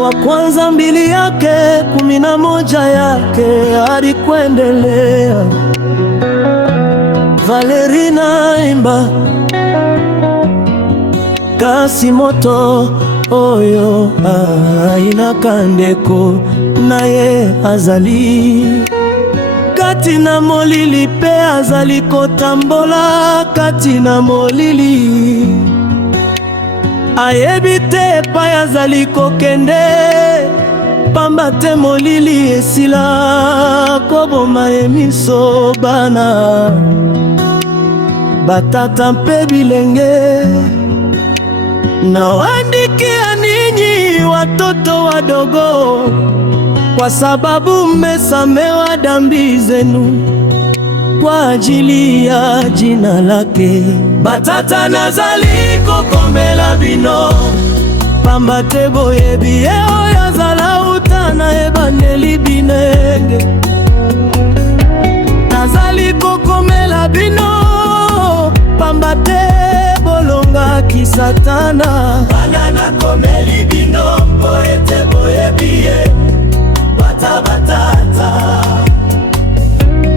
Wa kwanza 2 yake 11 yake hadi kuendelea. Valerina imba kasi moto oyo aina kandeko naye azali kati na molili pe azali kotambola kati na molili ayebi te epai azali kokende pamba te molili esila koboma emiso bana batata mpe bilenge. Nawaandikia ninyi watoto wadogo kwa sababu mmesamewa dhambi zenu kwa ajili ya jina lake. Batata nazali kokombela bino pamba te boyebi oyo azala utana ebandeli binenge. Nazali kokomela bino pamba te bolongaki satana. Bana nakomeli bino po ete boyebiye bata batata.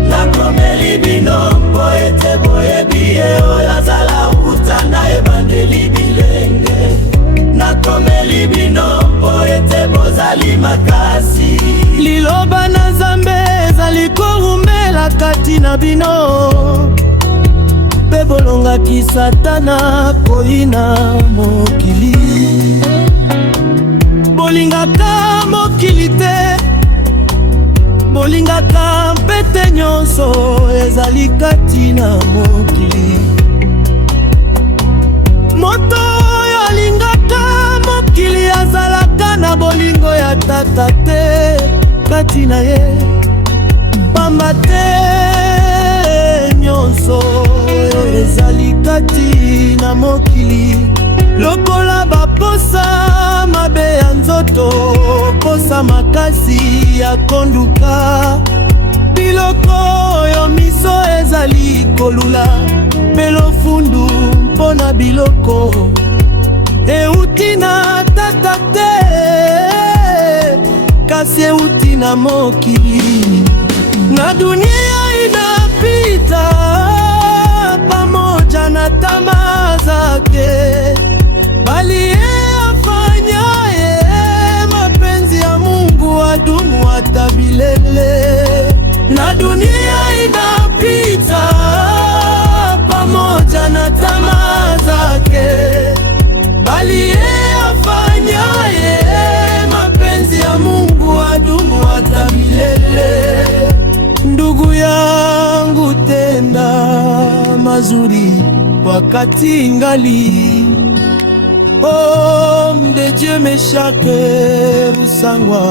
Nakomeli bino po ete boyebiye oyo azala utana ebandeli bilenge. Nakomeli bino po ete bozali makasi. Liloba na Nzambe ezali korumela kati na bino pe bolongaki satana koyina mokili. Bolingaka mokili te, bolingaka mpete nyonso ezali kati na mokili. Moto oyo alingaka mokili azalaka na bolingo ya tata te kati na ye pamba te nyonso ezali kati na mokili lokola baposa mabe ya nzoto posa makasi ya konduka. Biloko oyo miso ezali kolula pelo fundu mpona biloko euti na tata te kasi euti na mokili. Na dunia inapita pamoja na tamaa zake, bali yeye afanyaye mapenzi ya Mungu adumu hata milele. Na dunia inapita pamoja na tamaa zake, bali yeye afanyaye mapenzi ya Mungu adumu hata milele. Ndugu yangu, tenda mazuri wakati ingali. Homme de Dieu, Meshake Musangwa.